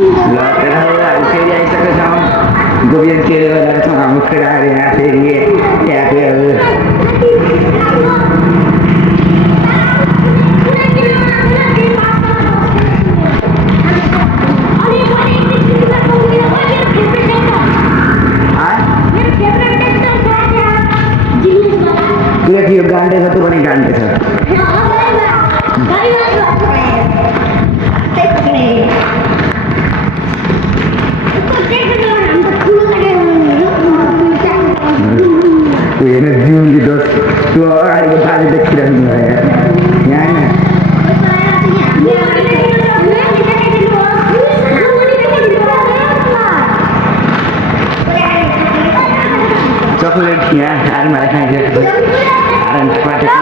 ल त्यसो हामी फेरि आइसकेका छौँ गोबियन के गरेर छौँ हाम्रो केटाहरू यहाँ फेरि क्याफेहरू तुला की गांडे छ तू पनि गांडे छ तू हेर्न जिउली दोष तू अगाडिको बाली देखिरहनु भयो यहाँ चकलेट यहाँ आलमारी खाइदिएको छ पाटेको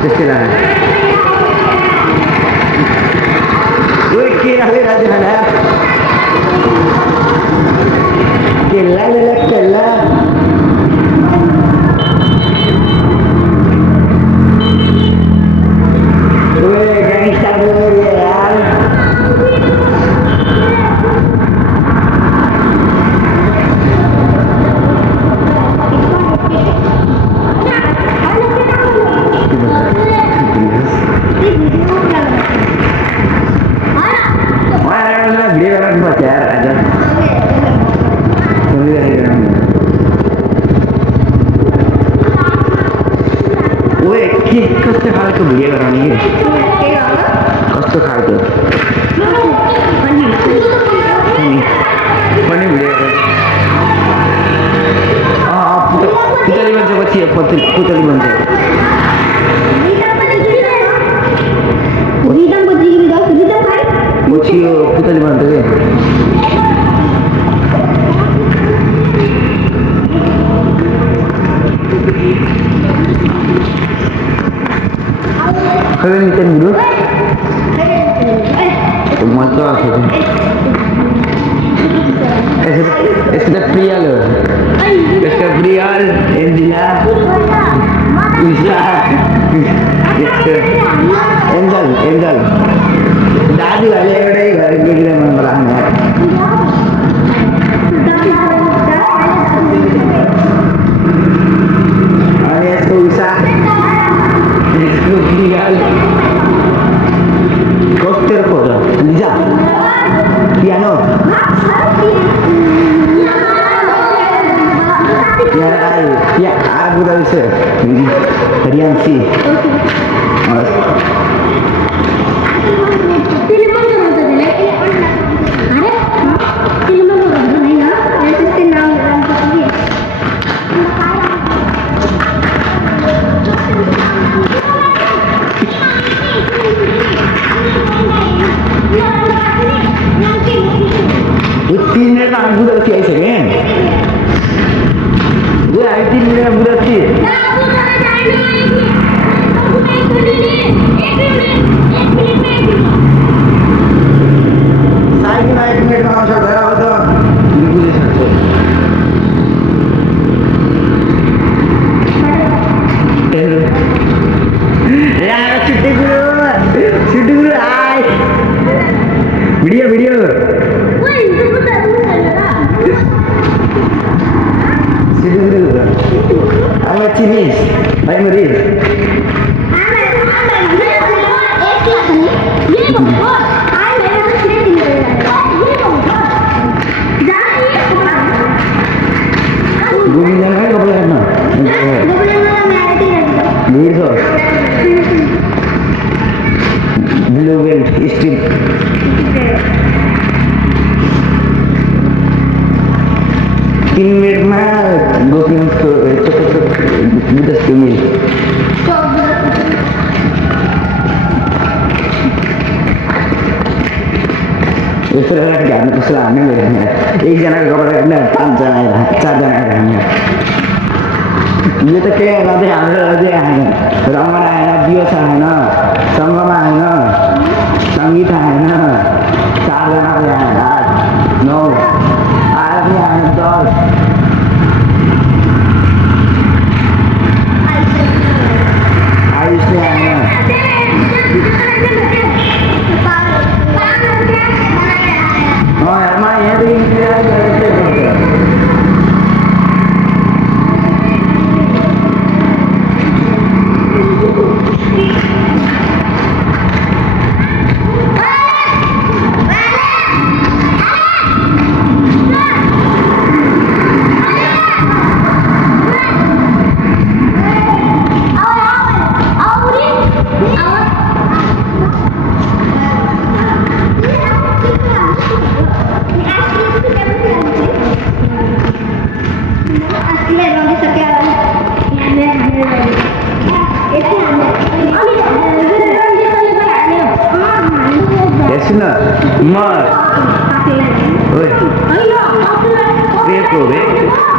त्यस्तै लाग्यो के राख्दै राख्दै खाना केला ले केला ओए गैंगस्टर बोल यार भिडियो गर्नुपर्छ यार आज ओए के कस्तो खालको भिडियो गराउने कि कस्तो खालको पनि भिडियो पुतली बन्छ पछि पुतली बन्छ पछि यो पुतली बन्छ कि खै निकन गुरु मजा आएको यसको प्रियल हो यसको Priyal Angela Usha angel angel दाजुहरूले एउटै घर केटीलाई मन पराउनु अनि यसको उषा यसको प्रियल कस्तो फोटो लिजा पियानो आगो रहेछ रियान्सी तीन मिनट में आगो रखी आई सके आई 3 मिनट में रखी साइकिल 1 मिनट में आउँछ घर आउँछ बुझे सक्छ यार छिट्टै गुरु आइ video video I'm a Chinese. I'm a real. Gobind kau boleh mana? Gitu. Blue belt strip. तीन मिनट में गोपियों को दस मिनट यसो घाट्नु कस्तो लाग्ने एकजनाको कपडा काट्ने 5 जना आएर 4 जना आएर हामी यो त के गर्दै हाम्रो अझै आएन रमण आएन दियो छ आएन Mar. Oi. Beko be.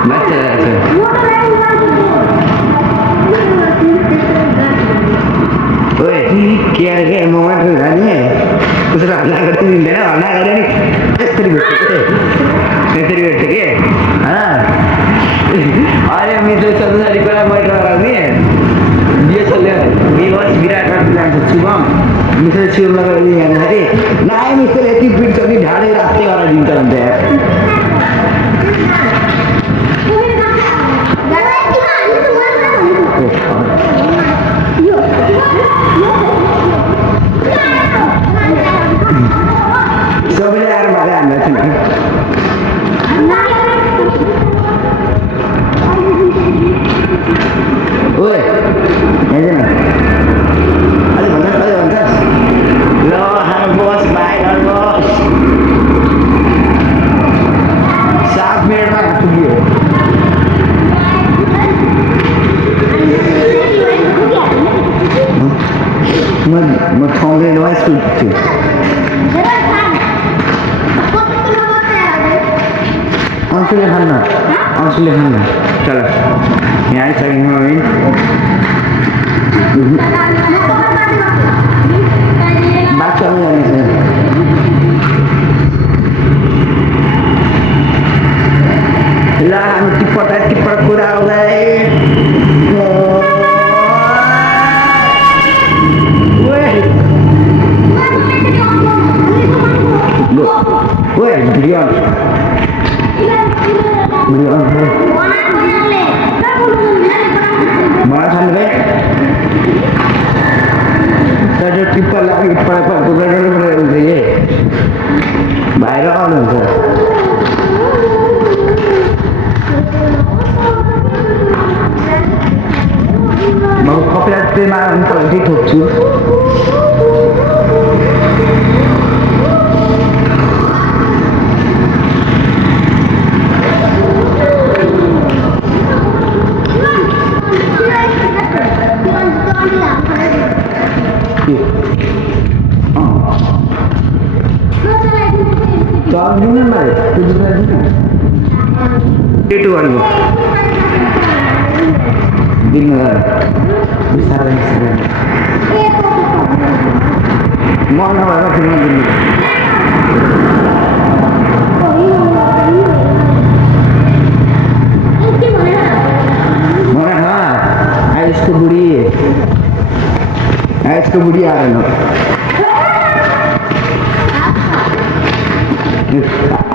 Baca rasa. Oi, kira moment tu kan ni. Kusra anak kerja ni deh, anak kerja ni. Esteri betul ke? Ah. Ayah minta satu hari kau nak main orang ni. Dia selalu viewers virat kan cuma मिसल चिर लगा नहीं है ना अरे ना है मिसल ऐसी fit कभी ढाले रास्ते वाला दिन करते हैं सब यार मजा आना चाहिए ओए ऐसे ना अरे बंदा Lo, halo bos, bye, halo bos. Saat merah tu dia. Mau thongge lo es tu. Ansule Hanna. Chalo. यहाँ से हमें बात करूँ जाने से ला हम टिप्पण पूरा हो गए वे बिरियान मारा सामने जो टिप्पण लगी पर ये बाहर आओ ना mau kopi malam kalau di Tokyo Soal mana mai? Tujuh lagi kan? Itu warga. Dengar. Besar. Mana warga punya dulu? Mana ha? Ais kebudi ada no.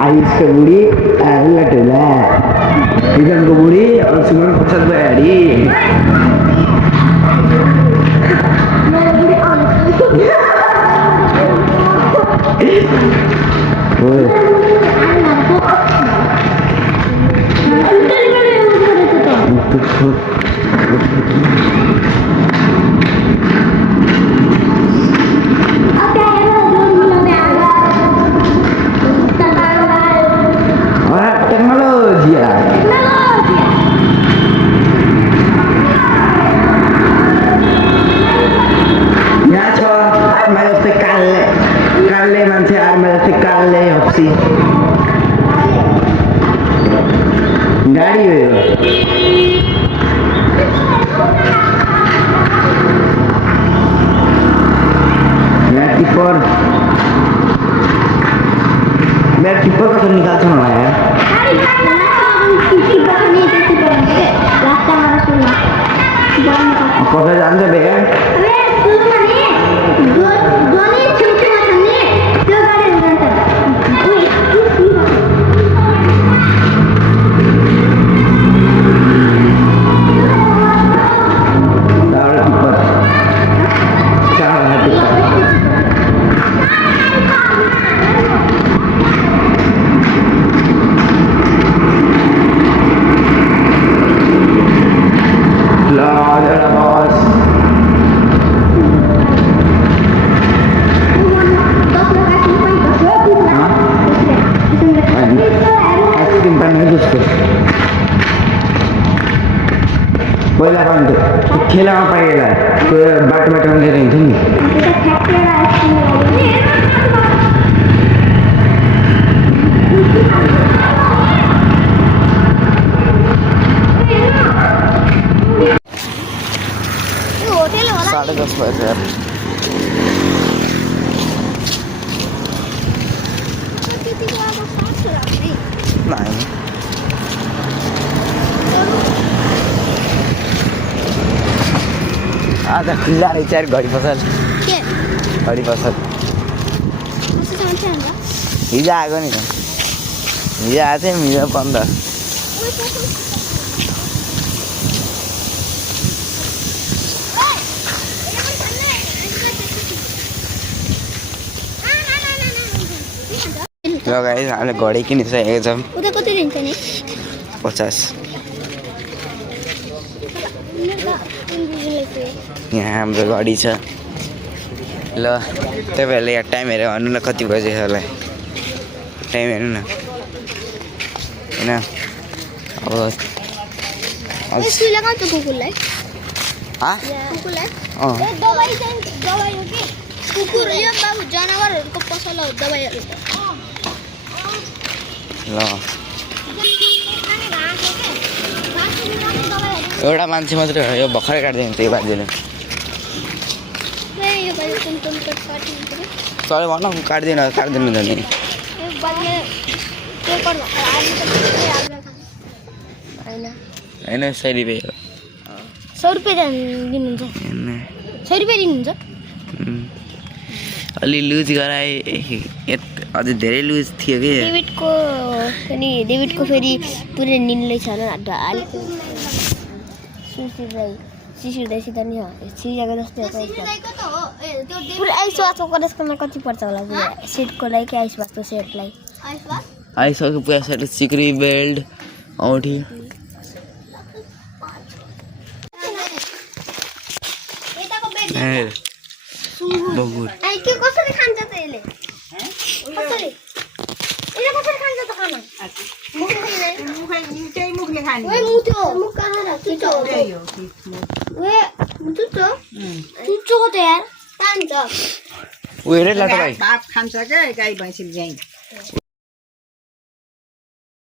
Ice के बुढ़ी लटेला इधर को बुढ़ी और सुमन पसंद बैठी ओए गाड़ी है मैं टिप्पर का तो निकाल सुना है कौन जान दे बेगा पहिला खान्थ्यो ठेलामा पाइएला त्यो बाटोमा लिएर हिँड्थ्यो नि नाही आता खुल्ला रहेछ यार घडी पसल हिजो आएको नि त हिजो आएको थियो हिजो 15 ल गाइस हामीले घडी किनिसकेको छौँ उता कति लिन्छ नि 50 यहाँ हाम्रो घडी छ ल तपाईँहरूले यहाँ टाइम हेरेर भन्नु न कति बजेछ होला टाइम हेर्नु न होइन अब सुई लगाउँछ कुकुरलाई कुकुरलाई दबाई हो कि कुकुर यो बाबु जनावरहरूको पसल हो दबाईहरू ल एउटा मान्छे मात्रै हो यो भर्खरै काटिदिनु त्यही बाजेले सबै भन काटिदिनु त नि होइन 100 रुपियाँ हो 100 रुपियाँ दिनुहुन्छ 100 रुपियाँ दिनुहुन्छ अलि लुज गराए अझै धेरै लुज थियो कि डेभिडको फेरि पुरै निल्लै छ सिसिर्दैसित नि सिजाको जस्तै पुरै आइस वाचको कलेजकोमा कति पर्छ होला पुरा सेटको लागि कि आइस वाचको सेटलाई आइसक्यो पुरा सेट सिक्री बेल्ट औँठी बगुर के कसरी खान्छ त यसले कसरी कसरी खान्छ त खाना मुखले खाने ओए मुख कहाँ राख्छ ओए मुटुचो त यार खान्छ उयो रे लाटो भाइ बाप खान्छ के गाई भैँसी झैँ